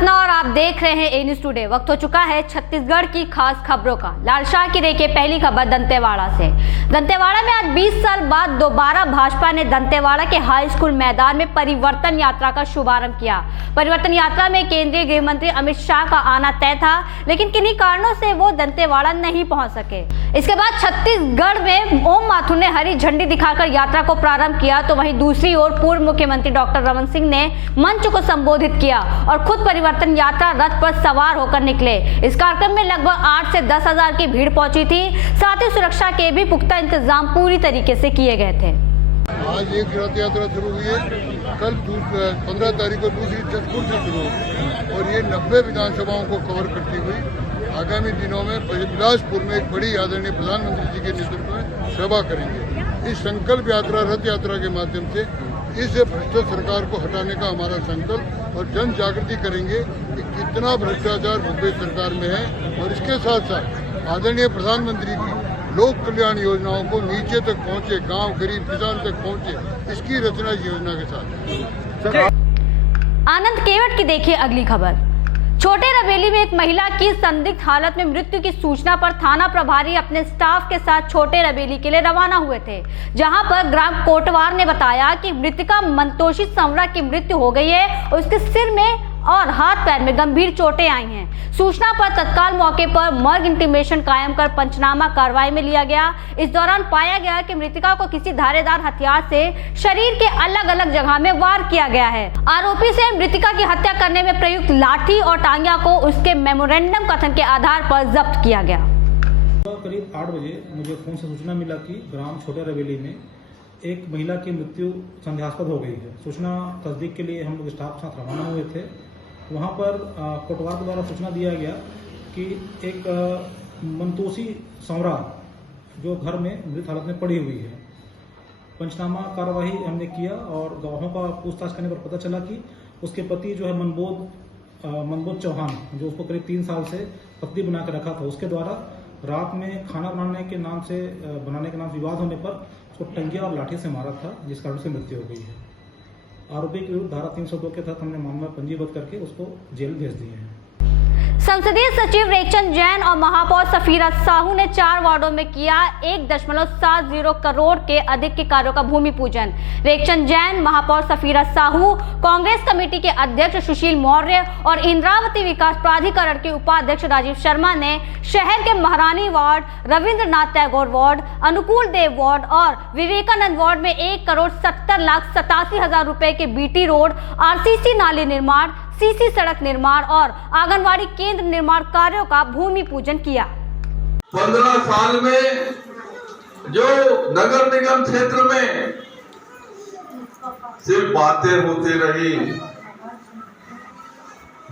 सतना और आप देख रहे हैं ए न्यूज़ टुडे। वक्त हो चुका है छत्तीसगढ़ की खास खबरों का। लाल शाह की देखिए पहली खबर दंतेवाड़ा से। दंतेवाड़ा में आज 20 साल बाद दोबारा भाजपा ने दंतेवाड़ा के हाई स्कूल मैदान में परिवर्तन यात्रा का शुभारंभ किया। परिवर्तन यात्रा में केंद्रीय गृह मंत्री अमित शाह का आना तय था, लेकिन किन्हीं कारणों से वो दंतेवाड़ा नहीं पहुंच सके। इसके बाद छत्तीसगढ़ में ओम माथुर ने हरी झंडी दिखाकर यात्रा को प्रारंभ किया, तो वहीं दूसरी ओर पूर्व मुख्यमंत्री डॉक्टर रमन सिंह ने मंच को संबोधित किया और खुद परिवर्तन यात्रा रथ पर सवार होकर निकले। इस कार्यक्रम में लगभग 8 से 10 हजार की भीड़ पहुंची थी। साथ ही सुरक्षा के भी पुख्ता इंतजाम पूरी तरीके से किए गए थे। आज एक रथ यात्रा शुरू हुई है, कल 15 तारीख को दूसरी जशपुर से शुरू होगी और ये 90 विधानसभाओं को कवर करती हुई आगामी दिनों में बिलासपुर में एक बड़ी आदरणीय प्रधानमंत्री जी के नेतृत्व में सभा करेंगे। इस संकल्प यात्रा रथ यात्रा के माध्यम से इस भ्रष्ट सरकार को हटाने का हमारा संकल्प और जन जागृति करेंगे कि कितना भ्रष्टाचार भूपेश सरकार में है और इसके साथ साथ आदरणीय प्रधानमंत्री की लोक कल्याण योजनाओं को नीचे तक पहुंचे, गांव गरीब किसान तक पहुंचे, इसकी रचना इस योजना के साथ। आनंद केवट की देखिए अगली खबर। छोटे रबेली में एक महिला की संदिग्ध हालत में मृत्यु की सूचना पर थाना प्रभारी अपने स्टाफ के साथ छोटे रबेली के लिए रवाना हुए थे, जहां पर ग्राम कोटवार ने बताया कि मृतका मंतोषी संवरा की मृत्यु हो गई है और उसके सिर में और हाथ पैर में गंभीर चोटें आई हैं। सूचना पर तत्काल मौके पर मर्ग इंटीमेशन कायम कर पंचनामा कार्रवाई में लिया गया। इस दौरान पाया गया कि मृतका को किसी धारेदार हथियार से शरीर के अलग अलग जगह में वार किया गया है। आरोपी से मृतका की हत्या करने में प्रयुक्त लाठी और टांगिया को उसके मेमोरेंडम कथन के आधार पर जब्त किया गया। करीब 8 बजे मुझे फोन से सूचना मिला कि ग्राम छोटे रबेली में एक महिला की मृत्यु संदेहास्पद हो गई है। सूचना तस्दीक के लिए हम लोग स्टाफ के साथ रवाना हुए थे। वहाँ पर कोटवार के द्वारा सूचना दिया गया कि एक मंतोषी संवरा जो घर में मृत हालत में पड़ी हुई है। पंचनामा कार्यवाही हमने किया और गवाहों का पूछताछ करने पर पता चला कि उसके पति जो है मनबोध चौहान, जो उसको करीब 3 साल से पत्नी बना के रखा था, उसके द्वारा रात में खाना बनाने के नाम से विवाद होने पर उसको टंगिया और लाठी से मारा था, जिस कारण से मृत्यु हो गई है। आरोपी के विरुद्ध धारा 302 के तहत हमने मामला पंजीबद्ध करके उसको जेल भेज दिए हैं। संसदीय सचिव रेखचंद जैन और महापौर सफीरा साहू ने 4 वार्डों में किया 1.70 करोड़ के अधिक के कार्यों का भूमि पूजन। रेखचंद जैन, महापौर सफीरा साहू, कांग्रेस कमेटी के अध्यक्ष सुशील मौर्य और इंद्रावती विकास प्राधिकरण के उपाध्यक्ष राजीव शर्मा ने शहर के महारानी वार्ड, रविंद्रनाथ टैगोर वार्ड, अनुकूल देव वार्ड और विवेकानंद वार्ड में 1,70,87,000 रुपए के बीटी रोड, आरसीसी नाली निर्माण, सीसी सड़क निर्माण और आंगनवाड़ी केंद्र निर्माण कार्यों का भूमि पूजन किया। 15 साल में जो नगर निगम क्षेत्र में सिर्फ बातें होती रही,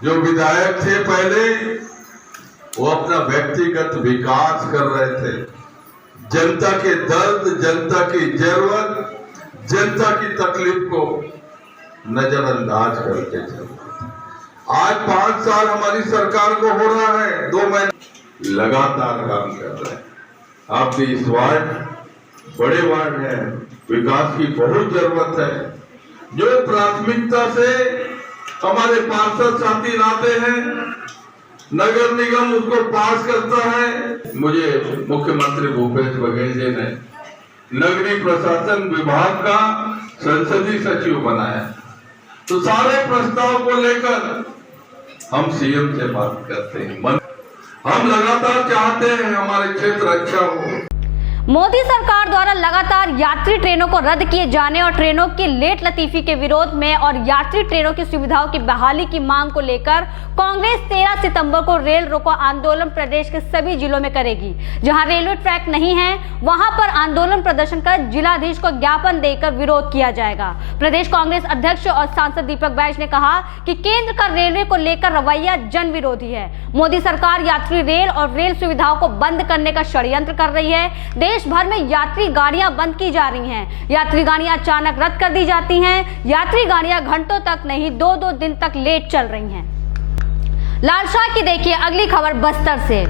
जो विधायक थे पहले वो अपना व्यक्तिगत विकास कर रहे थे, जनता के दर्द, जनता की जरूरत, जनता की तकलीफ को नजरअंदाज करते थे। आज 5 साल हमारी सरकार को हो रहा है, 2 महीने लगातार काम कर रहे हैं। अब भी इस वार्ड बड़े वार्ड है, विकास की बहुत जरूरत है। जो प्राथमिकता से हमारे पार्षद साथी लाते हैं, नगर निगम उसको पास करता है। मुझे मुख्यमंत्री भूपेश बघेल जी ने नगरीय प्रशासन विभाग का संसदीय सचिव बनाया, तो सारे प्रस्ताव को लेकर हम सीएम से बात करते हैं। हम लगातार चाहते हैं हमारे क्षेत्र अच्छा हो। मोदी सरकार द्वारा लगातार यात्री ट्रेनों को रद्द किए जाने और ट्रेनों की लेट लतीफी के विरोध में और यात्री ट्रेनों की सुविधाओं की बहाली की मांग को लेकर कांग्रेस 13 सितंबर को रेल रोको आंदोलन प्रदेश के सभी जिलों में करेगी। जहां रेलवे ट्रैक नहीं है, वहां पर आंदोलन प्रदर्शन कर जिलाधीश को ज्ञापन देकर विरोध किया जाएगा। प्रदेश कांग्रेस अध्यक्ष और सांसद दीपक बैज ने कहा कि केंद्र का रेलवे को लेकर रवैया जन विरोधी है। मोदी सरकार यात्री रेल और रेल सुविधाओं को बंद करने का षड्यंत्र कर रही है। देश भर में यात्री गाड़ियां बंद की जा रही हैं। यात्री गाड़ियां अचानक रद्द कर दी जाती हैं। यात्री गाड़ियां घंटों तक नहीं 2-2 दिन तक लेट चल रही हैं। लाल शाह की देखिए अगली खबर बस्तर से।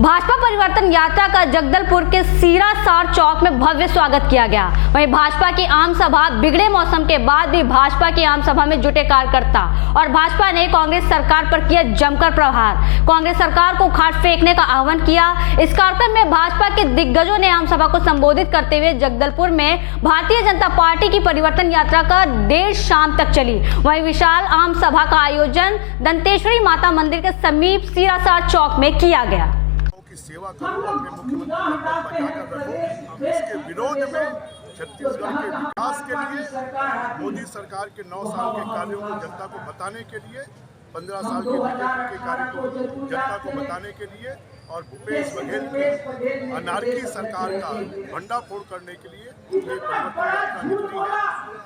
भाजपा परिवर्तन यात्रा का जगदलपुर के सीरासार चौक में भव्य स्वागत किया गया। वहीं भाजपा की आम सभा बिगड़े मौसम के बाद भी भाजपा की आम सभा में जुटे कार्यकर्ता और भाजपा ने कांग्रेस सरकार पर किया जमकर प्रहार। कांग्रेस सरकार को उखाड़ फेंकने का आह्वान किया। इस कार्यक्रम में भाजपा के दिग्गजों ने आम सभा को संबोधित करते हुए जगदलपुर में भारतीय जनता पार्टी की परिवर्तन यात्रा का देर शाम तक चली। वहीं विशाल आम सभा का आयोजन दंतेश्वरी माता मंदिर के समीप सीरासार चौक में किया गया। की सेवा करो, अपने मुख्यमंत्री को बचाकर रखो। इसके विरोध में छत्तीसगढ़ के विकास के लिए, मोदी सरकार के 9 साल के कार्यों को जनता को बताने के लिए, 15 साल के बीजेपी के कार्य को जनता को बताने के लिए और भूपेश बघेल की अनारकी सरकार का भंडाफोड़ करने के लिए ये परिवर्तन यात्रा निकली है।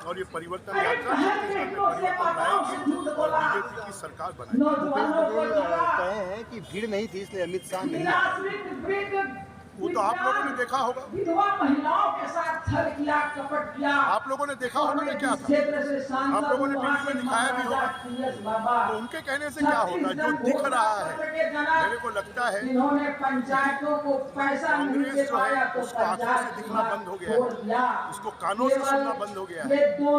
और ये परिवर्तन यात्रा छत्तीसगढ़ में परिवर्तन लाएगी और बीजेपी की सरकार बनाएगी। कहे हैं कि भीड़ नहीं थी इसलिए अमित शाह नहीं आए। वो तो आप लोगों ने देखा होगा, आप लोगों ने देखा होगा कि क्या था, आप लोगों ने टीवी में दिखाया भी होगा। तो उनके कहने से क्या होगा, जो दिख रहा है, मेरे को लगता है कांग्रेस जो है उसको आंखों से दिखना बंद हो गया है, उसको कानों से सुनना बंद हो गया है,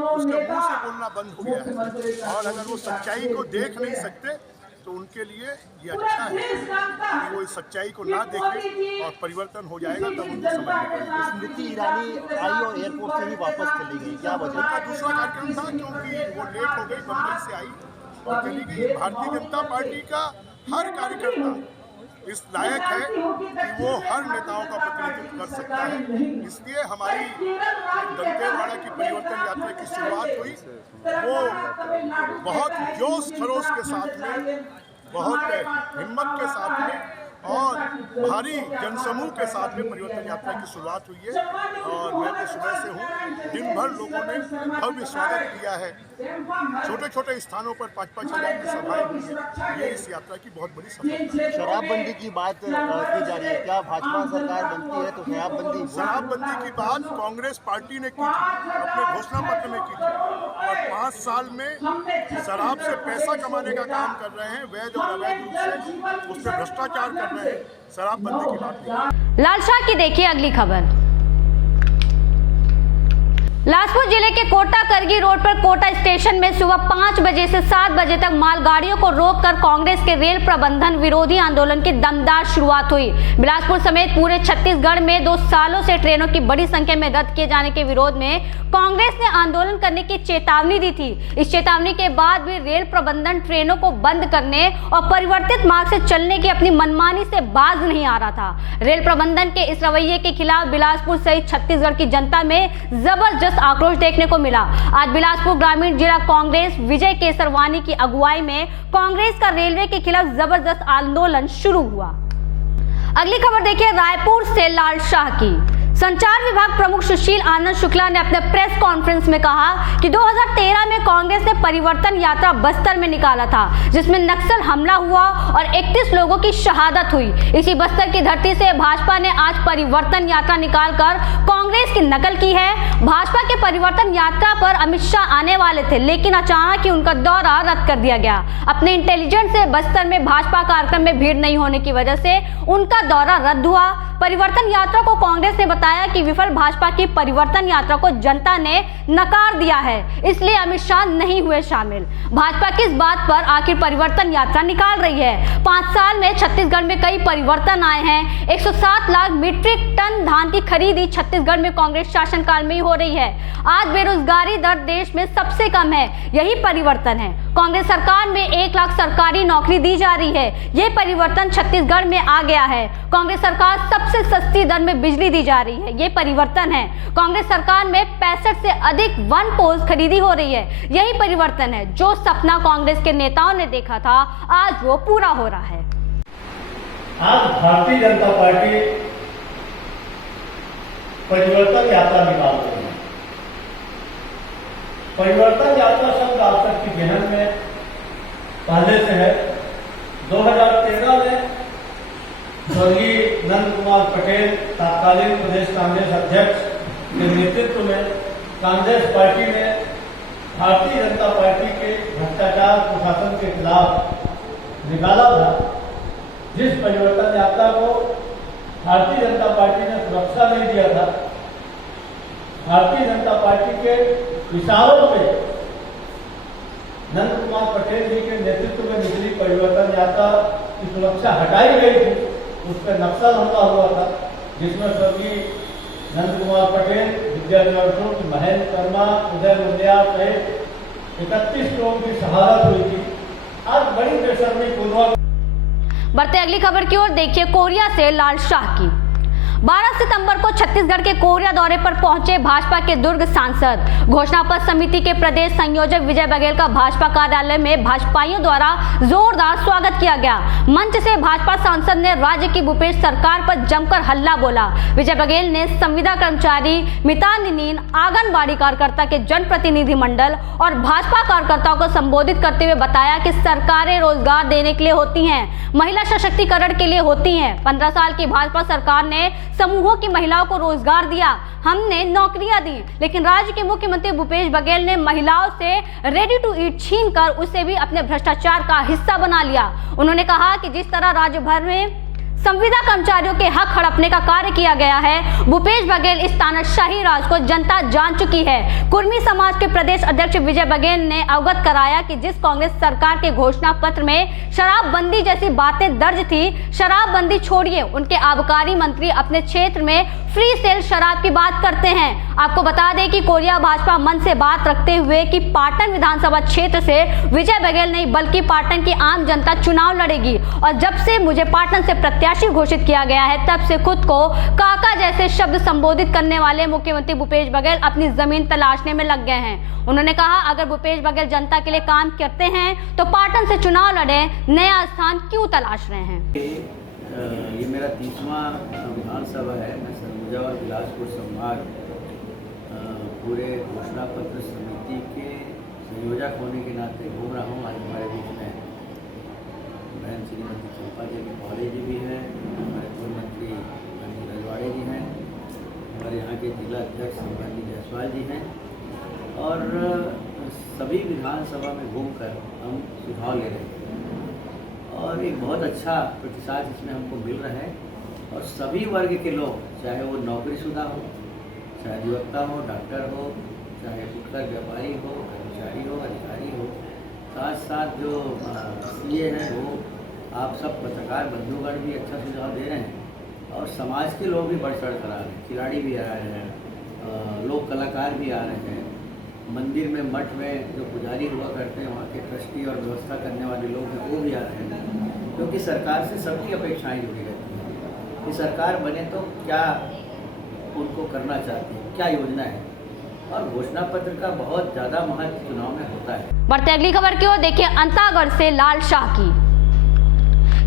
उसके मुंह से बोलना बंद हो गया है। और अगर वो सच्चाई को देख नहीं सकते तो उनके लिए ये अच्छा है कि वो इस सच्चाई को ना देखें और परिवर्तन हो जाएगा तब उनको समझ में। स्मृति ईरानी आई और एयरपोर्ट से ही वापस चली गई, क्या वजह? उनका दूसरा कार्यक्रम था क्योंकि वो लेट हो गई, बम्बई से आई और चली गई। भारतीय जनता पार्टी का हर कार्यकर्ता इस लायक है कि वो हर नेताओं का प्रतिनिधित्व कर सकता है। इसलिए हमारी दंतेवाड़ा की परिवर्तन यात्रा की शुरुआत हुई, वो बहुत जोश खरोश के साथ में, बहुत हिम्मत के साथ में और भारी जनसमूह के साथ में परिवर्तन यात्रा की शुरुआत हुई है। और मैं तो सुबह से हूँ, दिन भर लोगों ने भव्य स्वागत किया है। छोटे छोटे स्थानों पर 5-5 हज़ार की सभाएं हुई है। ये इस यात्रा की बहुत बड़ी सफलता है। शराबबंदी की बात की जा रही है, क्या भाजपा सरकार बनती है तो शराबबंदी की बात कांग्रेस पार्टी ने की थी, अपने घोषणा पत्र में की थी और 5 साल में शराब से पैसा कमाने का काम कर रहे हैं, वैध और अवैध रूप से उस पर भ्रष्टाचार कर रहे हैं। शराबबंदी की बात नहीं। लाल शाह की देखिए अगली खबर। बिलासपुर जिले के कोटा करगी रोड पर कोटा स्टेशन में सुबह 5 बजे से 7 बजे तक मालगाड़ियों को रोककर कांग्रेस के रेल प्रबंधन विरोधी आंदोलन की दमदार शुरुआत हुई। बिलासपुर समेत पूरे छत्तीसगढ़ में 2 सालों से ट्रेनों की बड़ी संख्या में रद्द किए जाने के विरोध में कांग्रेस ने आंदोलन करने की चेतावनी दी थी। इस चेतावनी के बाद भी रेल प्रबंधन ट्रेनों को बंद करने और परिवर्तित मार्ग से चलने की अपनी मनमानी से बाज नहीं आ रहा था। रेल प्रबंधन के इस रवैये के खिलाफ बिलासपुर सहित छत्तीसगढ़ की जनता में जबरदस्त आक्रोश देखने को मिला। आज बिलासपुर ग्रामीण जिला कांग्रेस विजय केसरवानी की अगुवाई में कांग्रेस का रेलवे के खिलाफ जबरदस्त आंदोलन शुरू हुआ। अगली खबर देखिए रायपुर से लाल शाह की। संचार विभाग प्रमुख सुशील आनंद शुक्ला ने अपने प्रेस कॉन्फ्रेंस में कहा कि 2013 में कांग्रेस ने परिवर्तन यात्रा बस्तर में निकाला था, जिसमें नक्सल हमला हुआ और 31 लोगों की शहादत हुई। इसी बस्तर की धरती से भाजपा ने आज परिवर्तन यात्रा निकालकर कांग्रेस की नकल की है। भाजपा के परिवर्तन यात्रा पर अमित शाह आने वाले थे, लेकिन अचानक ही उनका दौरा रद्द कर दिया गया। अपने इंटेलिजेंस से बस्तर में भाजपा कार्यक्रम में भीड़ नहीं होने की वजह से उनका दौरा रद्द हुआ। परिवर्तन यात्रा को कांग्रेस ने बताया कि विफल भाजपा की परिवर्तन यात्रा को जनता ने नकार दिया है, इसलिए अमित शाह नहीं हुए शामिल। भाजपा किस बात पर आखिर परिवर्तन यात्रा निकाल रही है? 5 साल में छत्तीसगढ़ में कई परिवर्तन आए हैं। 107 लाख मीट्रिक टन धान की खरीदी छत्तीसगढ़ में कांग्रेस शासनकाल में ही हो रही है। आज बेरोजगारी दर देश में सबसे कम है, यही परिवर्तन है। कांग्रेस सरकार में 1 लाख सरकारी नौकरी दी जा रही है, ये परिवर्तन छत्तीसगढ़ में आ गया है। कांग्रेस सरकार सबसे सस्ती दर में बिजली दी जा रही है, ये परिवर्तन है। कांग्रेस सरकार में 65 से अधिक वन पोस्ट खरीदी हो रही है, यही परिवर्तन है। जो सपना कांग्रेस के नेताओं ने देखा था, आज वो पूरा हो रहा है। आज भारतीय जनता पार्टी परिवर्तन यात्रा निकाल रही है। परिवर्तन यात्रा शब्द आप सबकी जहन में पहले से है। 2013 में स्वर्गीय नंद कुमार पटेल तत्कालीन प्रदेश कांग्रेस अध्यक्ष के नेतृत्व में कांग्रेस पार्टी ने भारतीय जनता पार्टी के भ्रष्टाचार प्रशासन के खिलाफ निकाला था। जिस परिवर्तन यात्रा को भारतीय जनता पार्टी ने सुरक्षा नहीं दिया था, भारतीय जनता पार्टी के विचारों पे नंद कुमार पटेल जी के नेतृत्व में निकली परिवर्तन यात्रा की सुरक्षा हटाई गई थी, उस पर नक्शा लंबा हुआ था, जिसमें स्वर्गीय नंद कुमार पटेल, विद्याधर शुक्ल, महेंद्र शर्मा, उदय मुंडिया सहित 31 लोगों की शहादत हुई थी। आज बड़ी बेशर्मी पूर्वक बढ़ते अगली खबर की ओर देखिए कोरिया से लाल शाह की। 12 सितंबर को छत्तीसगढ़ के कोरिया दौरे पर पहुंचे भाजपा के दुर्ग सांसद। घोषणा पत्र समिति के प्रदेश संयोजक विजय बघेल का भाजपा कार्यालय में भाजपाइयों द्वारा जोरदार स्वागत किया गया। मंच से भाजपा सांसद ने राज्य की भूपेश सरकार पर जमकर हल्ला बोला। विजय बघेल ने संविदा कर्मचारी, मितानिन, आंगनबाड़ी कार्यकर्ता के जनप्रतिनिधि मंडल और भाजपा कार्यकर्ताओं को संबोधित करते हुए बताया कि सरकारें रोजगार देने के लिए होती हैं, महिला सशक्तिकरण के लिए होती हैं। 15 साल की भाजपा सरकार ने समूहों की महिलाओं को रोजगार दिया, हमने नौकरियां दी, लेकिन राज्य के मुख्यमंत्री भूपेश बघेल ने महिलाओं से रेडी टू ईट छीनकर उसे भी अपने भ्रष्टाचार का हिस्सा बना लिया। उन्होंने कहा कि जिस तरह राज्य भर में संविदा कर्मचारियों के हक हड़पने का कार्य किया गया है, भूपेश बघेल इस तानाशाही राज को जनता जान चुकी है। कुर्मी समाज के प्रदेश अध्यक्ष विजय बघेल ने अवगत कराया कि जिस कांग्रेस सरकार के घोषणा पत्र में शराबबंदी जैसी बातें दर्ज थी, शराबबंदी छोड़िए, उनके आबकारी मंत्री अपने क्षेत्र में फ्री सेल शराब की बात करते हैं। आपको बता दें कि कोरिया भाजपा मन से बात रखते हुए कि पाटन विधानसभा क्षेत्र से विजय बघेल नहीं बल्कि पाटन की आम जनता चुनाव लड़ेगी, और जब से मुझे पाटन से प्रत्याशी घोषित किया गया है तब से खुद को काका जैसे शब्द संबोधित करने वाले मुख्यमंत्री भूपेश बघेल अपनी जमीन तलाशने में लग गए हैं। उन्होंने कहा, अगर भूपेश बघेल जनता के लिए काम करते हैं तो पाटन से चुनाव लड़े, नया स्थान क्यों तलाश रहे हैं। ये मेरा 30वां विधानसभा है। मैं सरगुजा और बिलासपुर संभाग पूरे घोषणा पत्र समिति के संयोजक होने के नाते घूम रहा हूँ। आज हमारे बीच में बहन श्रीमती चंपा देवी पौले जी भी हैं, हमारे पूर्व मंत्री अनिल रजवाड़े जी हैं, हमारे यहाँ के जिला अध्यक्ष संबंधी जायसवाल जी हैं, और सभी विधानसभा में घूमकर हम सुझाव ले रहे हैं और एक बहुत अच्छा प्रतिसाद इसमें हमको मिल रहा है। और सभी वर्ग के लोग, चाहे वो नौकरीशुदा हो, चाहे अधिवक्ता हो, डॉक्टर हो, चाहे फुटकर व्यापारी हो, कर्मचारी हो, अधिकारी हो, साथ साथ जो सीए हैं वो आप सब पत्रकार बंधुगण भी अच्छा सुझाव दे रहे हैं, और समाज के लोग भी बढ़ चढ़ कर आ रहे हैं। खिलाड़ी भी आ रहे हैं, लोक कलाकार भी आ रहे हैं, मंदिर में मठ में जो पुजारी हुआ करते हैं वहाँ के ट्रस्टी और व्यवस्था करने वाले लोग हैं वो भी आ रहे हैं, क्योंकि सरकार से सबकी अपेक्षाएं जुड़ी रहती हैं कि सरकार बने तो क्या उनको करना चाहती है, क्या योजना है, और घोषणा पत्र का बहुत ज़्यादा महत्व चुनाव में होता है। बढ़ते अगली खबर की ओर देखिए अंतागढ़ से लाल शाह की।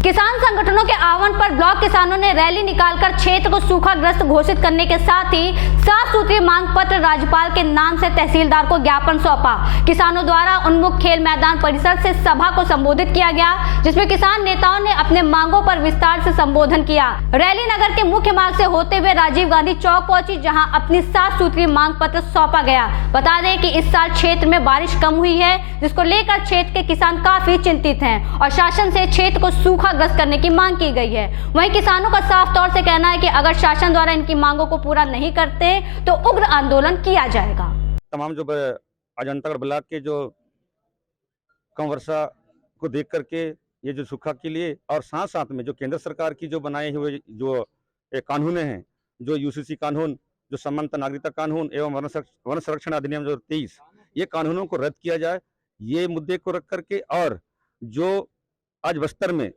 किसान संगठनों के आह्वान पर ब्लॉक किसानों ने रैली निकालकर क्षेत्र को सूखाग्रस्त घोषित करने के साथ ही 7 सूत्रीय मांग पत्र राज्यपाल के नाम से तहसीलदार को ज्ञापन सौंपा। किसानों द्वारा उन्मुख खेल मैदान परिसर से सभा को संबोधित किया गया, जिसमें किसान नेताओं ने अपने मांगों पर विस्तार से संबोधन किया। रैली नगर के मुख्य मार्ग से होते हुए राजीव गांधी चौक पहुंची, जहां अपनी 7 सूत्रीय मांग पत्र सौंपा गया। बता दें कि इस साल क्षेत्र में बारिश कम हुई है, जिसको लेकर क्षेत्र के किसान काफी चिंतित हैं और शासन से क्षेत्र को सूखाग्रस्त करने की मांग की गई है। वहीं किसानों का साफ तौर से कहना है कि अगर शासन द्वारा इनकी मांगों को पूरा नहीं करते तो उग्र आंदोलन किया जाएगा। तमाम जो आज अंतागढ़ ब्लॉक के जो कम वर्षा को देख करके ये जो सूखा के लिए और साथ साथ में जो केंद्र सरकार की जो बनाए हुए जो कानून हैं, जो यूसीसी कानून, जो समानता नागरिकता कानून एवं वन संरक्षण अधिनियम जो 23, ये कानूनों को रद्द किया जाए, ये मुद्दे को रख करके, और जो आज बस्तर में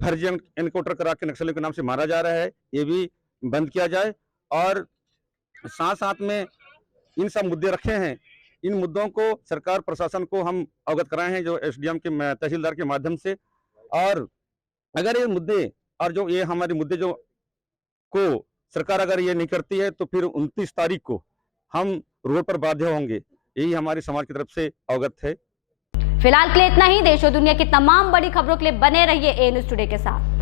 फर्जी एनकाउंटर करा के नक्सलियों के नाम से मारा जा रहा है, ये भी बंद किया जाए। और साथ साथ में इन सब मुद्दे रखे हैं, इन मुद्दों को सरकार प्रशासन को हम अवगत कराए हैं, जो एसडीएम के तहसीलदार के माध्यम से। और अगर ये मुद्दे और जो ये हमारे मुद्दे जो को सरकार अगर ये नहीं करती है तो फिर 29 तारीख को हम रोड पर बाध्य होंगे, यही हमारे समाज की तरफ से अवगत है। फिलहाल के लिए इतना ही। देश और दुनिया की तमाम बड़ी खबरों के लिए बने रहिए ए न्यूज़ टुडे के साथ।